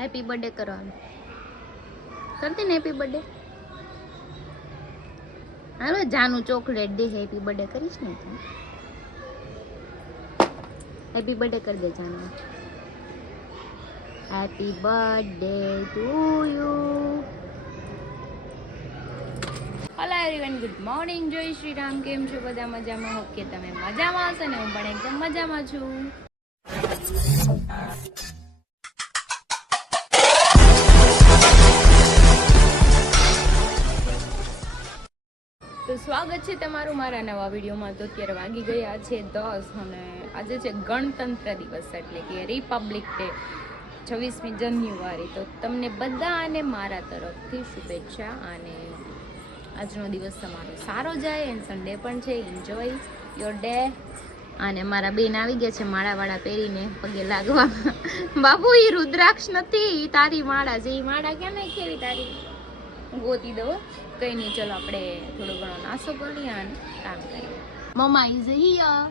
Happy birthday કરવાનું કરતી ને હેપી બર્થડે હાલો જાનું ચોકલેટ દે હેપી બર્થડે કરીશ ને તું હેપી બર્થડે કરી દે જાનું happy birthday to you hello everyone good morning જય શ્રી રામ કેમ છો બધા મજામાં હોપ કે તમે મજામાં હશો ને હું પણ એકદમ મજામાં છું તો સ્વાગત છે તમારું મારા નવા વિડીયોમાં તો અત્યારે વાગી ગયા છે 10 અને આજે છે ગણતંત્ર દિવસ એટલે કે રિપબ્લિક ડે 26મી જાન્યુઆરી તો તમને બધાને મારા તરફથી શુભેચ્છા અને આજનો દિવસ તમારો સારો જાય એન્ડ સન્ડે પણ છે એન્જોય યોર ડે અને મારા બેન આવી ગયા છે માળાવાળા પહેરીને પગે લાગવા બાબુ એ રુદ્રાક્ષ નથી તારી માળા છે એ માળા ક્યાં નહીં કેવી તારી ગોતી દો કઈ નહીં ચલો આપણે થોડો ઘણો નાસ્તો કરીએ અને કામ કરીએ મમ્મા ઇઝ હિયર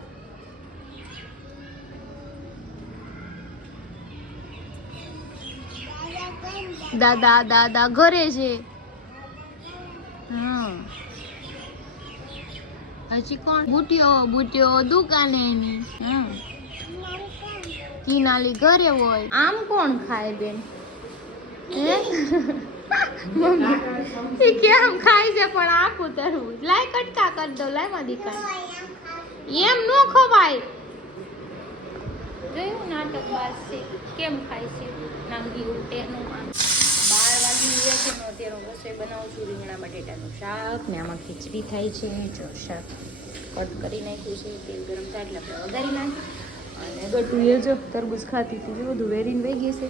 દાદા દાદા ઘરે છે હા હજી કોણ બુટિયો દુકાને એની કિનાલી ઘરે હોય આમ કોણ ખાય બેન કેમ ખાય છે પણ આખું તરવું લાય કટકા કરી દો લાય માં દીકરા એમ નો ખવાય જોયું નાટક બાસ છે કેમ ખાય છે નાંગી ઉટેનું 12 વાગી ગયા છે ને અત્યારે રસોઈ બનાવું છું રીંગણા બટેટાનું શાક ને આમાં ખીચડી થાય છે જો શાક કટ કરી નાખ્યું છે તેલ ગરમ થાય એટલે આપણે વઘારી નાખીએ અને ગટું એ જો તરબૂચ ખાતી હતી જો બધું વેરીને વહી ગઈ છે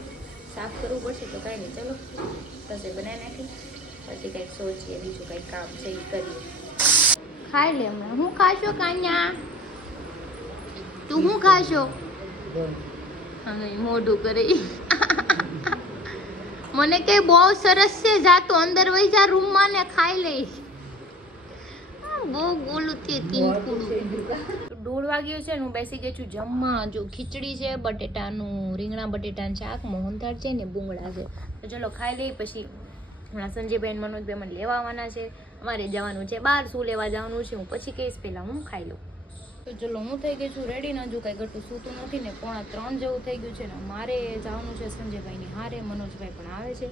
સાફ કરવું પડશે તો કાંઈ નહીં ચલો રસોઈ બનાવી નાખી પછી કંઈક સોચીએ બીજું કંઈક કામ છે એ કરીએ ખાઈ લે હમણાં હું ખાશો કાન્યા તું શું ખાશો હા મોઢું કરે મને કે બહુ સરસ છે જા તો અંદર વહી જા રૂમમાં ને ખાઈ લઈશ બહુ ગોલું છે તીનકુડું 1:30 વાગ્યો છે ને હું બેસી ગઈ છું જમવા જો ખીચડી છે બટેટાનું રીંગણા બટેટાનું શાક મોહનથાળ છે ને ભૂંગળા છે તો ચલો ખાઈ લઈ પછી હમણાં સંજયભાઈ મનોજભાઈ મને લેવા આવવાના છે અમારે જવાનું છે બહાર શું લેવા જવાનું છે હું પછી કહીશ પહેલાં હું ખાઈ લઉં તો ચલો હું થઈ ગઈ છું રેડી ને હજુ કાંઈ ઘટું સૂતું નથી ને 2:45 જેવું થઈ ગયું છે ને મારે જવાનું છે સંજયભાઈની હારે મનોજભાઈ પણ આવે છે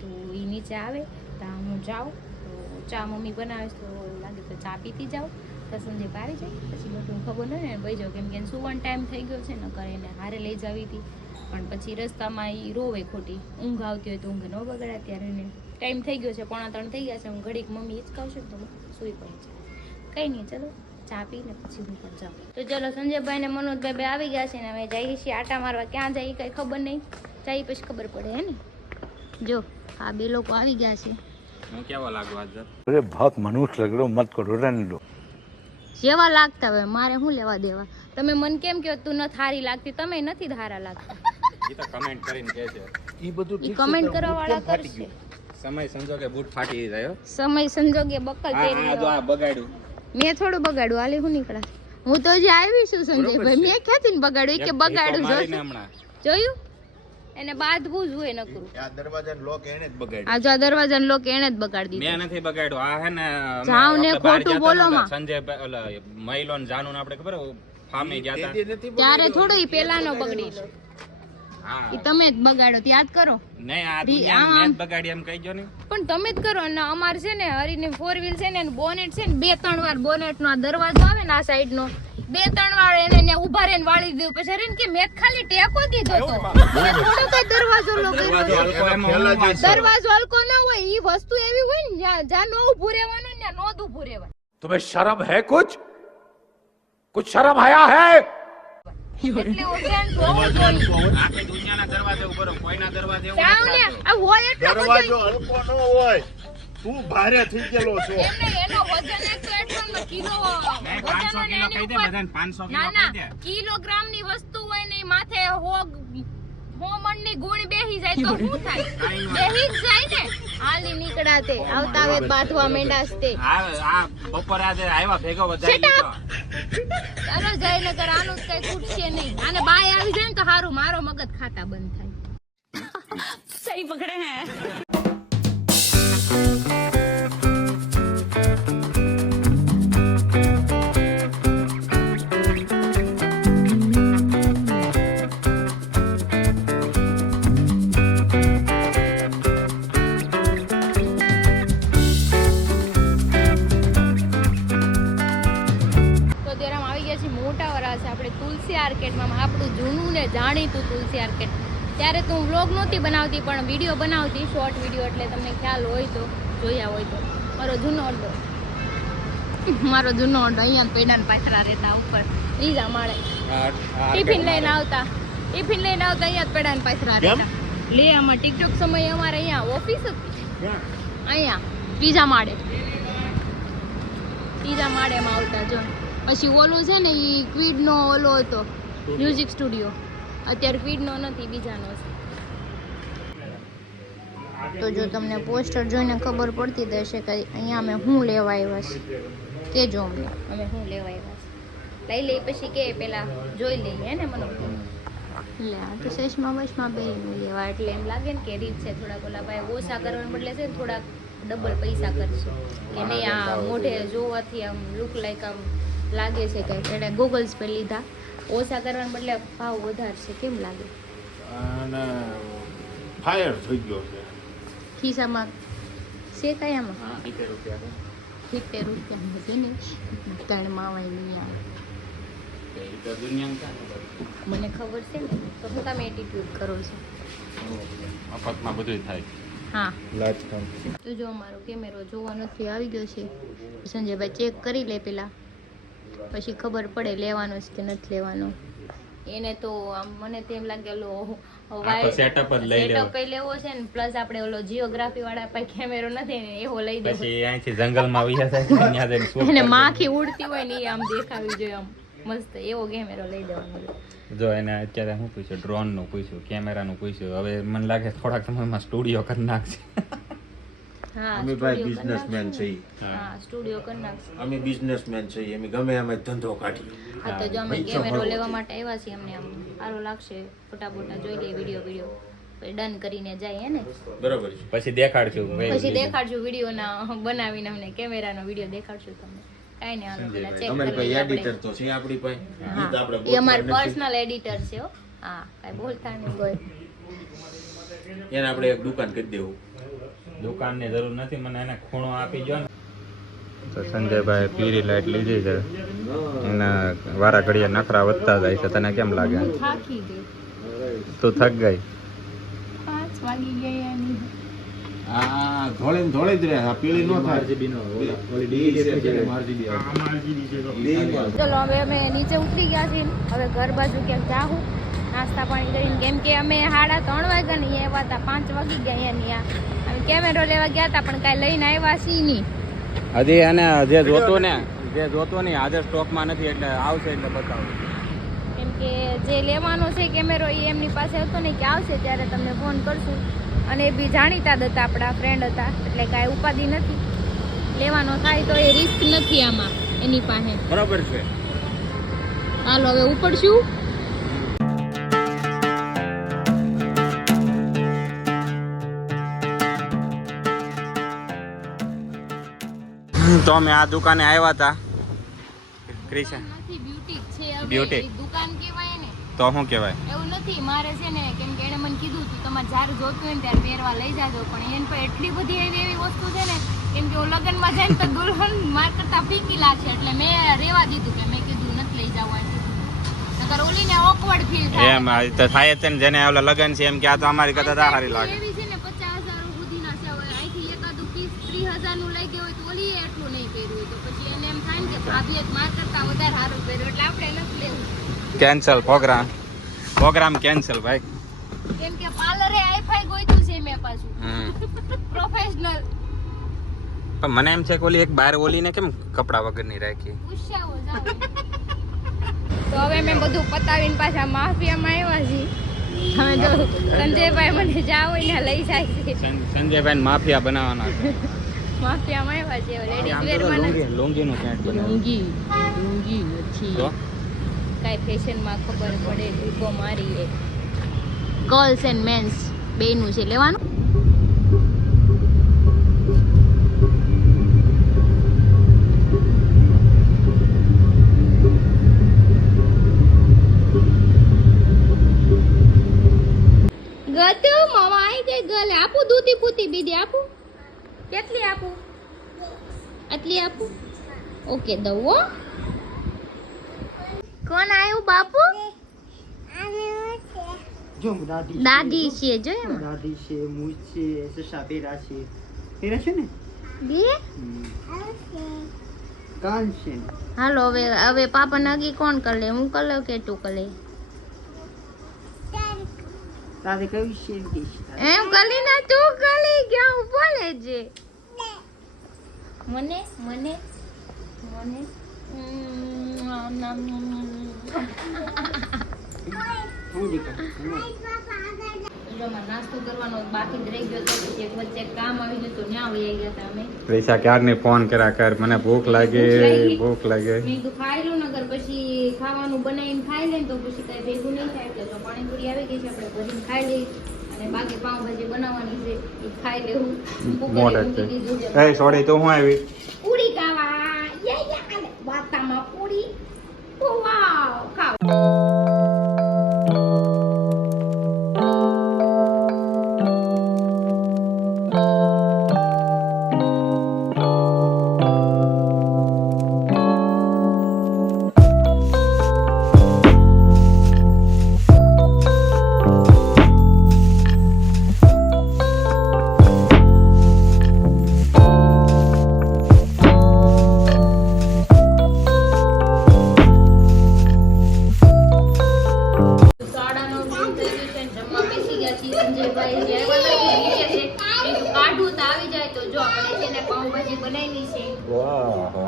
તો એ નીચે આવે ત્યાં હું જાઉં તો ચા મમ્મી બનાવીશ તો લાગે તો ચા પીતી જાઉં તો સંજયભાઈ આવી જાય પછી બધું ખબર ન ને ભાઈ જાઉં કેમ કે સુવાનો ટાઈમ થઈ ગયો છે ને કરે એને હારે લઈ જાવી હતી પણ પછી રસ્તામાં એ રોવે ખોટી ઊંઘ આવતી હોય તો ઊંઘ ન બગડ્યા ત્યારે એને ટાઈમ થઈ ગયો છે 2:45 થઈ ગયા છે હું ઘડીક મમ્મી હિચકાવશે તો સૂઈ પડી છે કંઈ નહીં ચલો ચા પીને પછી હું પણ જાઉં તો ચલો સંજયભાઈ ને મનોજભાઈ બે આવી ગયા છે ને અમે જઈએ છીએ આટા મારવા ક્યાં જઈએ કંઈ ખબર નહીં જઈએ પછી ખબર પડે હે ને જો આ બે લોકો આવી ગયા છે मैं क्या वाला लागू आज अरे बहुत मनुष्य लग रहे हो मत करो रहने दो જેવા લાગતા હોય મારે શું લેવા દેવા તમે મન કેમ કહો તું ન થારી લાગતી તમે નથી ધારા લાગતા ये तो कमेंट કરીને કહે છે ये બધું ઈ કમેન્ટ કરવા વાળા કરશે સમય સંજોગે બૂટ ફાટી જાય સમય સંજોગે બકલ પહેરી આ જો આ બગાડ્યું મેં થોડું બગાડ્યું હાલે હું નીકળા હું તો જે આવી છું સંજયભાઈ મેં ક્યાંથી ને બગાડ્યું કે બગાડ્યું મારીને હમણાં જોયું એને બાંધવું જોઈએ નકરું આ દરવાજાનો લોક એને જ બગાડ્યો આ જો આ દરવાજાનો લોક એને જ બગાડી દીધો મેં નથી બગાડ્યો આ હે ને જાવ ને ખોટું બોલો માં સંજય ઓલા મહિલોન જાનું આપણે ખબર ફામે ગયા હતા ત્યારે થોડું ઈ પેલાનો બગડી ગયો હા ઈ તમે જ બગાડો યાદ કરો નહીં આ દુનિયા મેં જ બગાડી એમ કહીજો ને પણ તમે જ કરો ને અમાર છે ને હરીની 4 વ્હીલ છે ને બોનેટ છે ને 2-3 વાર બોનેટ નો આ દરવાજો આવે ને આ સાઈડ નો 2-3 વાર એને ને ઊભા રહીને વાળી દીધું પછી હરીને કે મેં ખાલી ટેકો દીધો તો થોડો કઈ દરવાજો લગાવ્યો દરવાજો હલકો ના હોય ઈ વસ્તુ એવી હોય ને જ્યાં નો ઊભું રહેવાનું ને નો ઊભું રહેવાનું तुम्हें शर्म है कुछ शर्म आया है એટલે ઓછાન જોવું જોઈએ આખી દુનિયાના દરવાજે ઉભો રહો કોઈના દરવાજે એવું જાવ ને આ હોય એટલો દરવાજો હલકો ન હોય તું ભારે થઈ ગયેલો છો એમને એનો વજન એક તો એટલો ને કિલો 500 કિલો કહી દે બધાને 500 કિલો ના કહી દે કિલોગ્રામ ની વસ્તુ હોય ને માથે હોમણ ની ગુણ બેહી જાય તો શું થાય બેહી જ જાય ને હાલી નીકળાતે આવતા આવે બાંધવા મેંડાસ્તે આ બપોર આજે આવ્યા ભેગો વધારી દીધો ચાલો જયનગર આનું કઈ ખૂટશે નહીં આને બાય આવી જાય ને તો હારું મારો મગજ ખાતા બંધ થાય सही पकड़े हैं। તો ત્યારે આવી ગયા છીએ મોટા વરાછ આપણે તુલસી આર્કેટમાં આપણું જૂનું ને જાણીતું તુલસી આર્કેટ. ત્યારે તો હું વ્લોગ નહોતી બનાવતી પણ વિડીયો બનાવતી, શોર્ટ વિડીયો, એટલે તમને ખ્યાલ હોય તો જોયા હોય તો. મારો જૂનો અડ્ડો અહીંયા પેડાન પાથરા રહેતા ઉપર ત્રીજા માળે ટિફિન લઈને આવતા અહીંયા જ પેડાન પાથરા રહેતા. લે આમાં ટિકટોક સમયે અમારે અહીંયા ઓફિસ હતી, અહીંયા ત્રીજા માળેમાં આવતા. જો પછી ઓલું છે ને એ ક્વિડનો ઓલો હતો મ્યુઝિક સ્ટુડિયો, અત્યારે ક્વિડનો નથી, બીજાનો છે. તો જો તમને પોસ્ટર જોઈને ખબર પડતી જ હશે કે અહીંયા અમે શું લેવા આવ્યા છીએ, કેજો અમને અમે શું લેવા આવ્યા છીએ. લઈ લઈ પછી કે પેલા જોઈ લઈએ ને મને લે આ તો સેશમાં બસમાં બે લેવા, એટલે એમ લાગે ને કે રીત છે થોડાક ઓલા ભાઈ ઓછા કરવાને બદલે છે ને થોડાક ડબલ પૈસા કરશે કે નહીં. આ મોઢે જોવાથી આમ લુક લાઈક આમ લાગે છે કે એને ગૂગલ્સ પર લીધા, ઓછા કરવાને બદલે ભાવ વધારશે, કેમ લાગે? અને ફાયર થઈ ગયો છે ખિસ્સામાં છે કયામાં 70 રૂપિયા 70 રૂપિયા નથી ને, ત્રણ માવાય નહીં આવે. તો દુનિયામાં ક્યાં મને ખબર છે ને, તો હું તમે એટીટ્યુડ કરો છો. મફતમાં બધું થાય. હા તો જો અમારો કેમેરો જોવા નથી આવી ગયો છે, સંજયભાઈ ચેક કરી લે પેલા, પછી ખબર પડે લેવાનો છે કે નથી લેવાનો. એને તો આમ મને તો એમ લાગે ઓલો સેટઅપ જ લઈ લેવો. સેટઅપ લેવો છે ને, પ્લસ આપણે ઓલો જીઓગ્રાફી વાળા પાસે કેમેરો નથી ને એવો લઈ દેવો. પછી અહીંથી જંગલમાં વયા જાય ત્યાં જઈને shoot એને કરવું. માખી ઉડતી હોય ને એ આમ દેખાવી જોઈએ, આમ મસ્ત એવો કેમેરો લઈ દેવાનો. જો એને અત્યારે હું પૂછ્યું, ડ્રોન નું પૂછ્યું, કેમેરા નું પૂછ્યું, હવે મને લાગે થોડાક સમયમાં સ્ટુડિયો કરી નાખશે. હા અમે ભાઈ બિઝનેસમેન છીએ, હા સ્ટુડિયો કરી નાખશે. અમે બિઝનેસમેન છીએ, અમે ગમે એમ જ ધંધો કાઢીએ. હા તો જો અમે કેમેરો લેવા માટે આવ્યા છીએ, અમને આમ સારું લાગશે, ફોટા જોઈ લઈએ, વિડીયો પછી ડન કરીને જાય ને, બરાબર છે. પછી દેખાડશું પછી દેખાડશું વિડીયો ના બનાવીને, અમને કેમેરાનો વિડીયો દેખાડશું તમને. કાઈ નહીં, હાલો પેલા ચેક તમારી કરી પાસે લઈએ એડિટર આપણે. તો છે આપણી પાસે, હા ઈ તો આપણે એ અમાર પર્સનલ એડિટર છે હો. હા કાઈ બોલતા નહીં કોઈ. એને આપણે એક દુકાન કરી દેવું. દુકાનની જરૂર નથી, મને એને ખૂણો આપી ગયો ને. તો સંજયભાઈ પીરી લાઈટ લીધી છે, એના વારા ઘડીએ નખરા વધતા જાય છે. તને કેમ લાગે? હું થાકી ગઈ, તું થક ગઈ? 5 વાગી ગયા એની. આ ધોળે જ રહે, આ પીળી નો થાય. ચલો હવે અમે નીચે ઉતરી ગયા છીએ, હવે ઘર બાજુ ક્યાંક જાઉં નાસ્તા પાણી કરીને, કેમ કે અમે 3:30 વાગ્યા ને આવ્યા હતા, 5 વાગી ગયા અહીંયા. અમે કેમેરો લેવા ગયા હતા પણ કાંઈ લઈને આવ્યા છીએ નહીં. હજી એને જે જોતો ને આજે સ્ટોકમાં નથી, એટલે આવશે એટલે બતાવું. કેમ કે જે લેવાનો છે કેમેરો એ એમની પાસે હતો ને કે આવશે ત્યારે તમને ફોન કરશું, અને એ બી જાણીતા જ હતા, આપણા ફ્રેન્ડ હતા, એટલે કાંઈ ઉપાધિ નથી. લેવાનો થાય તો એ રિસ્ક નથી આમાં એની પાસે. બરાબર છે. હાલો હવે ઉપડશું. તો અમે આ દુકાને આવ્યા હતા. ક્રિશન નથી બ્યુટી છે, હવે બ્યુટી. એ દુકાન કહેવાય ને, તો શું કહેવાય? એવું નથી. મારે છે ને, કેમ કે એને મને કીધું તું તમારે જ્યારે જોતું હોય ને ત્યારે પહેરવા લઈ જાજો, પણ એને પર એટલી બધી એવી વસ્તુ છે ને, કેમ કે લગ્નમાં જાય ને તો દુલ્હન માર કરતા ફીકી લાગશે, એટલે મેં રેવા દીધું, કે મેં કીધું નથી લઈ જવું, નકર ઓલીને ઓકવર્ડ ફીલ થાય. એમ તો થાય જ ને, જેને ઓલા લગન છે એમ કે આ તો અમારી કરતા તો સારી લાગે. એવી છે ને 50,000 સુધીના છે, હવે અહીંથી એકાદું 30,000 નું લઈ ગયો હોય તો ઓલી એટલું નહીં પહેર્યું હોય, તો પછી એને એમ થાય ને કે ભાભીએ માર કરતા વધારે સારું પહેર્યું, એટલે આપણે નથી લેવું. કેન્સલ પ્રોગ્રામ કેન્સલ ભાઈ. કેમ કે પાર્લરે આઈફાઈ ગોઈતું છે મેં પાછું પ્રોફેશનલ. પણ મને એમ છે કે ઓલી એક બાર ઓલીને કેમ કપડા વગરની રાખી? પૂછાવો જાવ. તો હવે મેં બધું પતાવીને પાછા માફિયામાં આવ્યા છીએ. હવે જો સંજયભાઈ મને જાવ ને લઈ જાય છે. સંજયભાઈ માફિયા બનાવવાના છે. માફિયામાં આવ્યા છે, લેડીઝ વેરમાં નથી. લુંગીનું પેન્ટ બનાવ્યું. લુંગી નથી. તો કાંઈ ફેશનમાં ખબર પડે, ટીકો મારીએ. ગર્લ્સ એન્ડ મેન્સ બેયનું છે લેવાનું. ગતુ મામા આઈ ગઈ ગલે આપું દૂધી પૂતી બીજી આપું કેટલી આપું આટલી આપું ઓકે દઉં. કોણ આવ્યું બાપુ? જો દાદી દાદી છે જો એમ દાદી છે મૂળ છે સસા પેરા છે ને બે કાન છે. હાલો હવે પાપા નગી કોણ કર લે હું કર લઉં કે તું કર લે તારે કયું છે એમ કે છે તારે? એમ કરી ના તું કરી ક્યાં હું બોલે છે મને મને મને હું દીકરા જો મારે નાસ્તો કરવાનો બાકી જ રહી ગયો તો પછી એક વચ્ચે કામ આવી ગયું તો ન્યા વહી ગયા હતા અમે. પૈસા ક્યારની ફોન કર્યા કર, મને ભૂખ લાગે ભૂખ લાગે. મેં કીધું ખાઈ લઉં નગર પછી ખાવાનું બનાવીને ખાઈ લઈને તો પછી કઈ ભેગું નહીં થાય એટલે તો પાણીપુરી આવી ગઈ છે આપણે ભરીને ખાઈ લઈ અને બાકી પાઉંભાજી બનાવવાની છે એ ખાઈ લેવું. મોઢે એ સોડી તો હું આવી પૂરી ખાવા યે વાતામાં પૂરી વાવ ખાવ.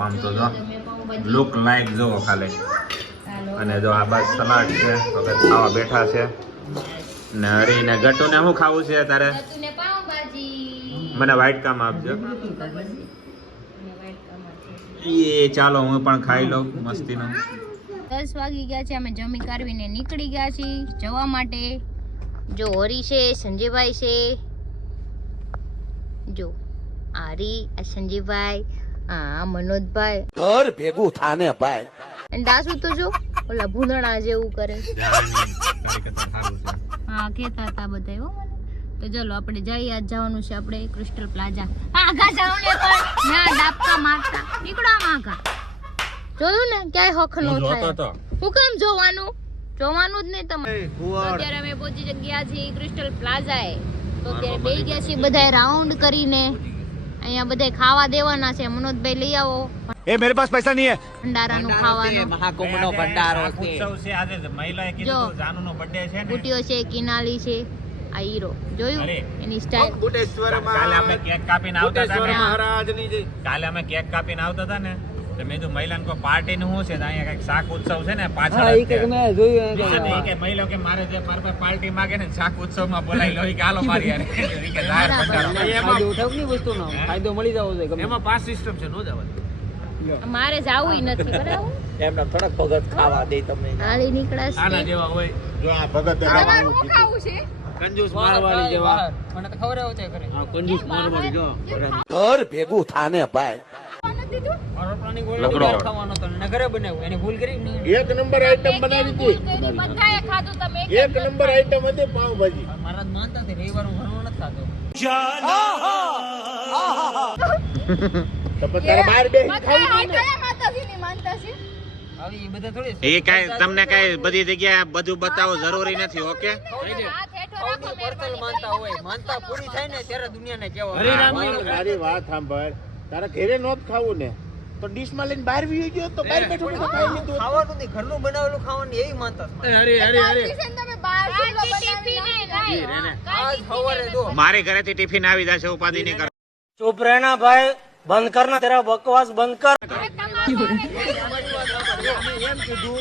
આમ તો જો લુક લાઈક જો ખાલી. અને જો આ બાદ સલાડ છે હવે ખાવા બેઠા છે ને હરી ને ગટુ ને શું ખાવું છે તારે? મને વ્હાઈટ કામ આપજો. એ ચાલો હું પણ ખાઈ લઉં મસ્તીનું. 10 વાગી ગયા છે અમે જમી કાઢવીને નીકળી ગયા છીએ જવા માટે. જો હરી છે સંજયભાઈ છે જો આરી આ સંજયભાઈ હા મનોજભાઈ ઘર ભેગું થાને ભાઈ. અને દાસુ તો જો ઓલા ભૂંદણા જેવું કરે હા કેતા હતા બધા હો મને. તો ચલો આપણે જઈએ આજ જવાનું છે આપણે ક્રિસ્ટલ પ્લાઝા. આગા જાવ ને પણ ના ડાબકા મારતા નીકળો આગા. જોયું ને ક્યાંય હક નો થાય. હું કેમ જોવાનું જ નહીં તમારે. અત્યારે અમે પહોંચી ગયા છીએ ક્રિસ્ટલ પ્લાઝાએ. તો અત્યારે બેસી ગયા છીએ બધા રાઉન્ડ કરીને. અહીંયા બધા ખાવા દેવાના છે. મનોજભાઈ લઈ આવો એ મેરે પાસ પૈસા નહીં હે. ભંડારાનું ખાવાનું મહાકુંભનો ભંડારો છે. ઉત્સવ છે આજે મહિલાએ કીધું તો જાનુનો બર્થડે છે ને. બુટીઓ છે કિનાલી છે આ હીરો જોયું એની સ્ટાઇલ. કાલે આપણે કેક કાપીને આવતા હતા ને કાલે અમે કેક કાપીને આવતા હતા ને તો મેં કીધું મહિલાને કોઈ પાર્ટી નું શું છે તો અહીંયા કઈક શાક ઉત્સવ છે ને પાછળ હા, ઈ કંઈક મેં જોયું એમ કે કે મહિલા કે મારે જે પાર્ટી માંગે ને શાક ઉત્સવમાં બોલાવી લો ઈ કે હાલો મારી યાર ઈ કે જાહેર ભંડારો. ફાયદો ઉઠાવની વસ્તુનો ફાયદો મળી જવો જોઈએ ગમે. એમાં 5 સિસ્ટમ છે નો જવા. મારે જાવું નથી બરાબર. એમના થોડાક ભગત ખાવા દે તમને. હાલી નીકળાશ આના જેવા હોય જો આ ભગત તમારું શું ખાવું છે? કંજૂસ મારવાડી જેવા. મને તો ખબર હોતે કરે. હા કંજૂસ મારવાડી જો ઘર ભેગું થાને ભાઈ. મારો પ્લાનિંગ લકડો. ગોળ ખાવાનો તો નગરે બનાવ્યું એને ભૂલ કરી ને. એક નંબર આઈટમ બનાવી હતી. બધાએ ખાધું તમે એક નંબર આઈટમ હતી પાવભાજી. મારા માનતા થી રવિવાર હું ઘણું નથી ખાતો. તો પછી તારે બહાર બેસી ખાવું ને. માતાજીની માનતા છે. આવી બધા થોડી એ કાઈ તમને કાઈ બધી જગ્યાએ બધું બતાવો જરૂરી નથી. ઓકે હાથ હેઠો રાખો પડતલ માનતા હોય માનતા પૂરી થાય ને ત્યારે દુનિયાને કેવો મારી વાત સાંભળ. તારા ઘરે નોત ખાવું ને તો ડીશ માં લઈને બહાર વી ગયો તો બહાર બેઠો બેઠો ખાઈ લીધું. ખાવાનું નહીં ઘરનું બનાવેલું ખાવાનું એવી માનતા છે. અરે અરે અરે તમે બહાર સુલો બનાવી આજ સવારે જો મારી ઘરેથી ટિફિન આવી જશે ઉપાધિ નહીં કર. चुप रहना भाई, बंद करना तेरा बकवास बंद कर.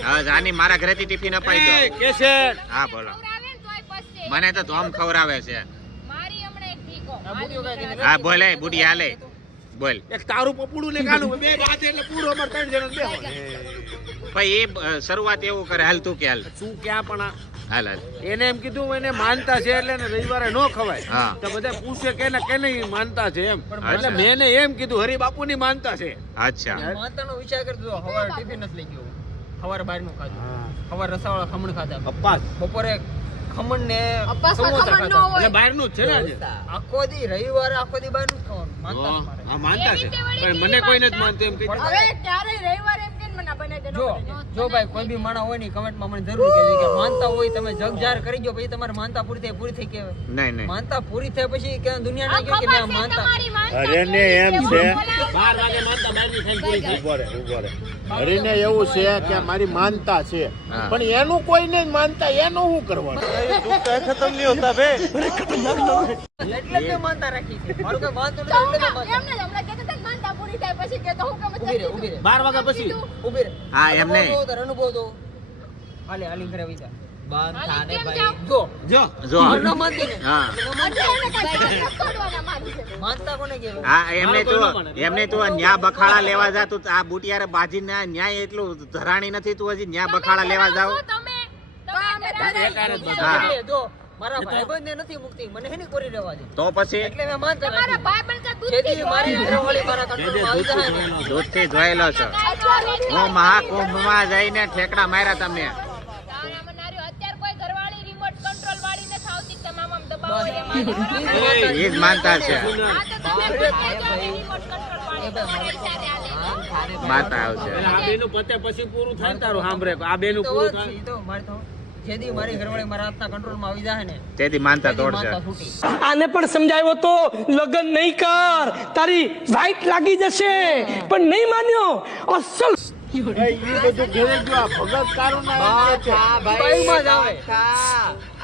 હા જાની મારા ઘરેથી ટિફિન અપાઈ દો. હા બોલો. મને તો ધોમ ખવરાવે છે. મારી હમણાં એક ઠીકો હા બોલે બુડી હાલે બોલ. એક તારું પપડું ને કાનું બે રાતે એટલે પૂરો અમાર 3 જણ બેહો. ભાઈ એ શરૂઆત એવું કરે હાલ તું કે હાલ શું ક્યાં પણ હાલ હાલ એને એમ કીધું એને માનતા છે એટલે એને રવિવારે ન ખવાય. હા. તો બધા પૂછે કે નહીં માનતા છે એમ. અચ્છા. એટલે મેં એને એમ કીધું હરિબાપુ ની માનતા છે. અચ્છા માતાનો વિચાર કરતો હવારે ટિફિન નથી લઈ ગયો, હવારે બહારનું ખાધું, હવારે રસાવાળા ખમણ ખાધા, અપ્પાસ બપોરે ખમણ ને અપાસમાં સમોસા ખમણ ન ખાધા. હોય. એટલે બહારનું જ છે ને આજે. આખો દી રવિવારે આખો દી બહારનું જ ખાવાનું. માનતા જ મારે. હા માનતા છે પણ મને કોઈ નથી માનતું એમ કહી દીધું. હવે ક્યારે રવિવારે એમ કે મને બનાવી દે. જો ભાઈ કોઈ બી માણસ હોય ને કમેન્ટમાં મને જરૂર કહેજો કે માનતા હોય તમે જગ જાહેર કરી દો, પછી તમારે માનતા પૂરી થઈ કહેવાય. નહીં નહીં માનતા પૂરી થાય પછી કે દુનિયાને કહે કે મેં આ માનતા. અરે ને એમ છે 12 વાગે માનતા 12 ની ખાઈને પૂરી થઈ. ઉભો રહે. હરીને એવું છે કે મારી માનતા છે હા. પણ એનું કોઈ નહીં માનતા, એનું શું કરવાનું? એટલે જ મેં માનતા રાખી છે. મારું કઈ માનતું નથી એટલે મેં માનતા. એમને જ હમણાં કહેતા હતા ને માનતા પૂરી થાય પછી કે તો હું કેમ ઊભી રહે, ઊભી રહે. 12 વાગ્યા પછી ઊભી રહે. હા, એમ નહીં. અનુભવ તો, અનુભવ તો. હાલી ઘરે વઈ જા. હાલી કેમ જાવ? જો જો જો ન માનતી ને. હા એટલે એને કાંઈ કામ નથી કરવાના મારી છે. માનતા કોને કહેવાય? હા એમને તું ન્યા બખાડા લેવા જા, તું આ બુટિયારે બાજી ના ન્યાય એટલું ધરાણી નથી, તું હજી ન્યા બખાડા લેવા જાવ. તમે એક હારે જ બધા. હા. એટલે જો મારા ભાઈબંધને નથી મુકતી, મને હેની કોરી રહેવા દે. તો પછી એટલે મેં માનતા તમારા રાખી. ભાઈ પણ કે દૂધ જેથી મારી ઘરવાળી મારા કંટ્રોલમાં આવી જાય ને. દૂધથી જોયેલો છો. હું મહાકુંભમાં જઈને ઠેકડા માર્યા તમે. અત્યારે કોઈ ઘરવાળી રિમોટ કંટ્રોલ વાળી નથી આવતી કે મામા દબાવો બસ. એમાં. એ જ માનતા છે. આ તો તમે પોતે જ રિમોટ કંટ્રોલ વાળી તમારી સાથે આલે. માતા આવશે. એટલે આ બેનું પતે પછી પૂરું થાય ને તારું સાંભળે આ બેનું તો પૂરું વાત છે, થાય. ઈ તો મારે તો જેથી મારી ઘરવાળી મારા હાથના કંટ્રોલમાં આવી જાય ને તેથી માનતા તેથી તોડશે. માનતા છૂટી. આને પણ સમજાવ્યો તો લગન નહીં કર, તારી વાઈટ લાગી જશે, પણ નહીં માન્યો. અસલ ઈ બધું ઘરે જો આ ભગત કારું ના એમ કે છે. બાઈમાં જ આવે.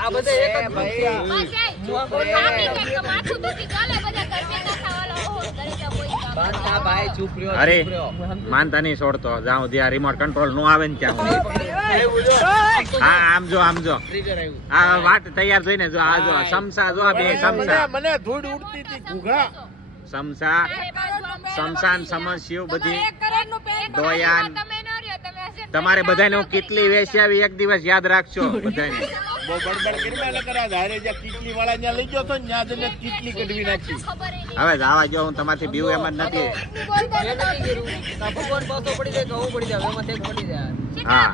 આ બધા એક જ ગ્રુપ છે. બસ એ. કાપી કે કે માથું દુખી ચાલે બધા ઘર ભેગા થવાના ઓહો ઘરે તો કોઈ કામ ના. અરે માનતા નહીં છોડતો જ્યાં સુધી આ રિમોટ કંટ્રોલ નો આવે ને ત્યાં સુધી. હા આમ જો આ વાટ તૈયાર થઈને જો આ જો સમસા જો આ બે સમસા મને ધૂળ ઉડતી હતી ઘૂઘા. સમસા સમસાન સમસ્યું બધી દોયાન. તમે ન રહ્યો તમે હશે તમારે બધાને હું કેટલી વેચી આવી એક દિવસ યાદ રાખજો બધાને. બહુ બડબડ કરી મેં કરા ધારે જ્યાં કીટલી વાળા ત્યાં લઈ ગયો તો ને ત્યાં જઈને કીટલી કઢવી નાખી. ખબર ય નહીં. હવે જવા જો હું તમારથી બીવું એમ જ નથી. બોલતા મેં નથી કર્યું. આ ભગવાન પાછો પડી જાય કે હું પડી જાય એમાં એક પડી જાય. હા